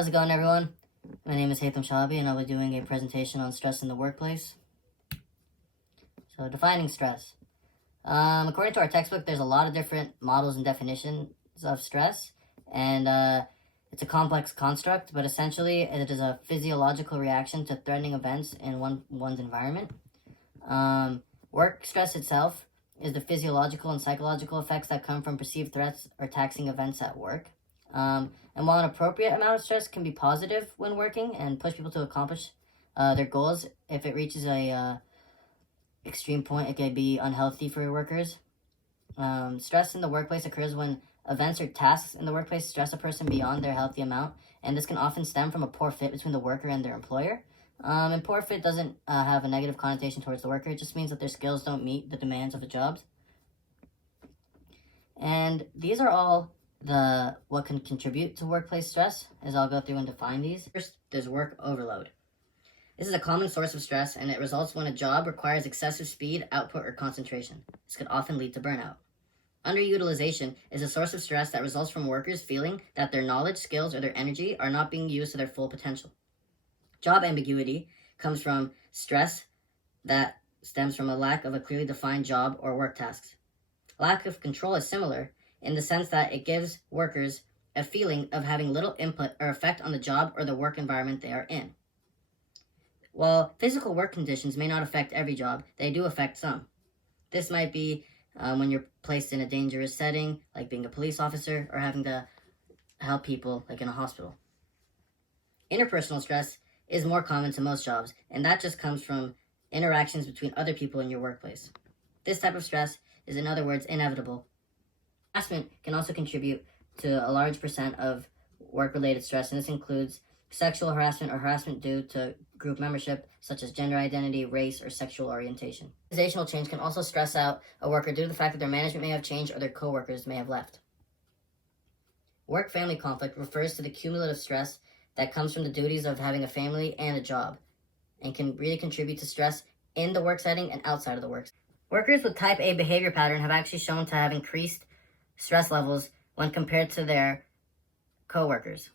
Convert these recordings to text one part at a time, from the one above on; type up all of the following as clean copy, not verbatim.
How's it going, everyone? My name is Haitham Shahabi, and I'll be doing a presentation on stress in the workplace. So, defining stress. According to our textbook, there's a lot of different models and definitions of stress, and it's a complex construct, but essentially it is a physiological reaction to threatening events in one's environment. Work stress itself is the physiological and psychological effects that come from perceived threats or taxing events at work. And while an appropriate amount of stress can be positive when working and push people to accomplish their goals, if it reaches a extreme point, it can be unhealthy for your workers. Stress in the workplace occurs when events or tasks in the workplace stress a person beyond their healthy amount, and this can often stem from a poor fit between the worker and their employer. And poor fit doesn't have a negative connotation towards the worker. It just means that their skills don't meet the demands of the jobs. And these are all what can contribute to workplace stress, as I'll go through and define these. First, there's work overload. This is a common source of stress, and it results when a job requires excessive speed, output, or concentration. This could often lead to burnout. Underutilization is a source of stress that results from workers feeling that their knowledge, skills, or their energy are not being used to their full potential. Job ambiguity comes from stress that stems from a lack of a clearly defined job or work tasks. Lack of control is similar in the sense that it gives workers a feeling of having little input or effect on the job or the work environment they are in. While physical work conditions may not affect every job, they do affect some. This might be when you're placed in a dangerous setting, like being a police officer, or having to help people, like in a hospital. Interpersonal stress is more common to most jobs, and that just comes from interactions between other people in your workplace. This type of stress is, in other words, inevitable. Harassment can also contribute to a large percent of work-related stress, and this includes sexual harassment or harassment due to group membership, such as gender identity, race, or sexual orientation. Organizational change can also stress out a worker due to the fact that their management may have changed or their coworkers may have left. Work-family conflict refers to the cumulative stress that comes from the duties of having a family and a job, and can really contribute to stress in the work setting and outside of the work. Workers with type A behavior pattern have actually shown to have increased stress levels when compared to their coworkers.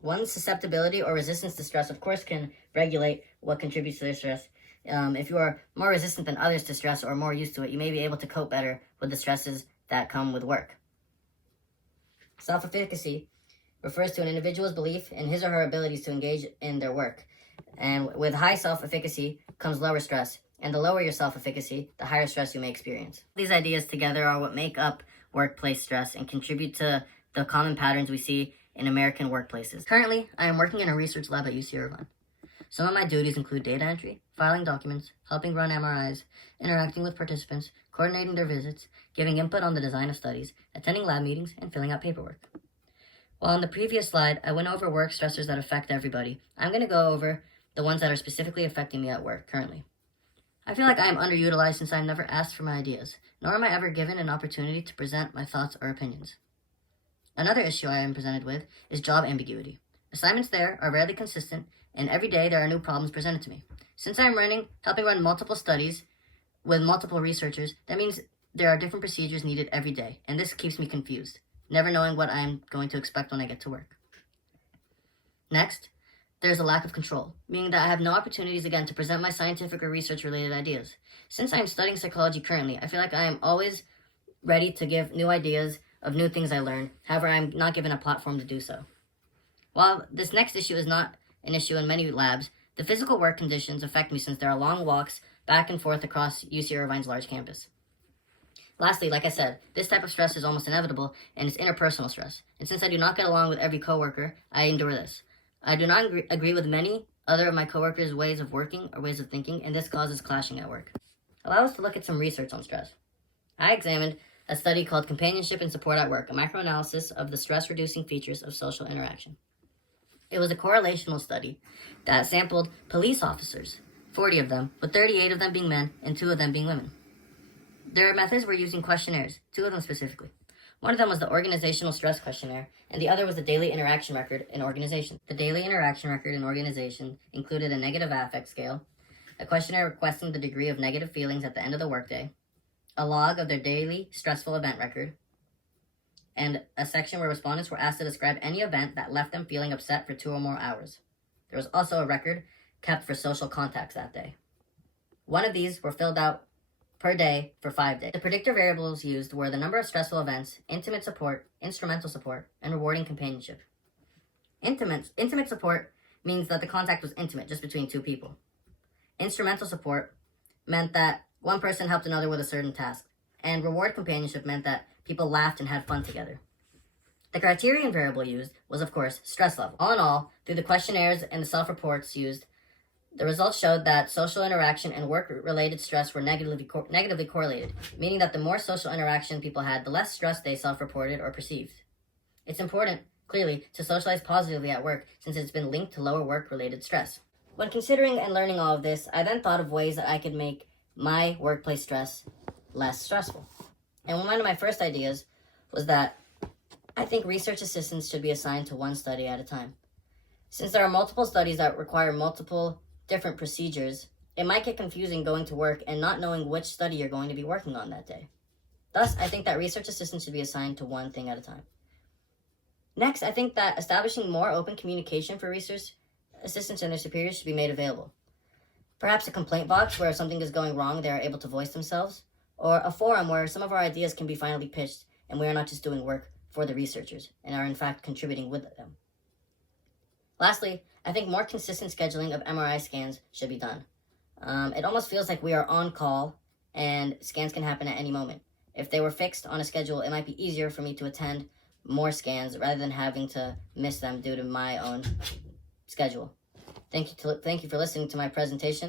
One's susceptibility or resistance to stress, of course, can regulate what contributes to their stress. If you are more resistant than others to stress or more used to it, you may be able to cope better with the stresses that come with work. Self-efficacy refers to an individual's belief in his or her abilities to engage in their work. And with high self-efficacy comes lower stress. And the lower your self-efficacy, the higher stress you may experience. These ideas together are what make up workplace stress and contribute to the common patterns we see in American workplaces. Currently, I am working in a research lab at UC Irvine. Some of my duties include data entry, filing documents, helping run MRIs, interacting with participants, coordinating their visits, giving input on the design of studies, attending lab meetings, and filling out paperwork. While on the previous slide, I went over work stressors that affect everybody, I'm going to go over the ones that are specifically affecting me at work currently. I feel like I am underutilized since I've never asked for my ideas, nor am I ever given an opportunity to present my thoughts or opinions. Another issue I am presented with is job ambiguity. Assignments there are rarely consistent, and every day there are new problems presented to me. Since I am helping run multiple studies with multiple researchers, that means there are different procedures needed every day, and this keeps me confused, never knowing what I am going to expect when I get to work. Next, there's a lack of control, meaning that I have no opportunities again to present my scientific or research-related ideas. Since I am studying psychology currently, I feel like I am always ready to give new ideas of new things I learn. However, I am not given a platform to do so. While this next issue is not an issue in many labs, the physical work conditions affect me since there are long walks back and forth across UC Irvine's large campus. Lastly, like I said, this type of stress is almost inevitable, and it's interpersonal stress. And since I do not get along with every coworker, I endure this. I do not agree with many other of my coworkers' ways of working or ways of thinking, and this causes clashing at work. Allow us to look at some research on stress. I examined a study called Companionship and Support at Work, a microanalysis of the stress-reducing features of social interaction. It was a correlational study that sampled police officers, 40 of them, with 38 of them being men and 2 of them being women. Their methods were using questionnaires, 2 of them specifically. One of them was the Organizational Stress Questionnaire, and the other was the Daily Interaction Record in Organization. The Daily Interaction Record in Organization included a negative affect scale, a questionnaire requesting the degree of negative feelings at the end of the workday, a log of their daily stressful event record, and a section where respondents were asked to describe any event that left them feeling upset for 2 or more hours. There was also a record kept for social contacts that day. One of these were filled out per day for 5 days. The predictor variables used were the number of stressful events, intimate support, instrumental support, and rewarding companionship. Intimate support means that the contact was intimate, just between 2 people. Instrumental support meant that one person helped another with a certain task. And reward companionship meant that people laughed and had fun together. The criterion variable used was, of course, stress level. All in all, through the questionnaires and the self-reports used, the results showed that social interaction and work-related stress were negatively correlated, meaning that the more social interaction people had, the less stress they self-reported or perceived. It's important, clearly, to socialize positively at work since it's been linked to lower work-related stress. When considering and learning all of this, I then thought of ways that I could make my workplace stress less stressful. And one of my first ideas was that I think research assistants should be assigned to one study at a time. Since there are multiple studies that require multiple different procedures, it might get confusing going to work and not knowing which study you're going to be working on that day. Thus, I think that research assistants should be assigned to one thing at a time. Next, I think that establishing more open communication for research assistants and their superiors should be made available. Perhaps a complaint box where if something is going wrong, they are able to voice themselves, or a forum where some of our ideas can be finally pitched and we are not just doing work for the researchers and are in fact contributing with them. Lastly, I think more consistent scheduling of MRI scans should be done. It almost feels like we are on call and scans can happen at any moment. If they were fixed on a schedule, it might be easier for me to attend more scans rather than having to miss them due to my own schedule. Thank you for listening to my presentation.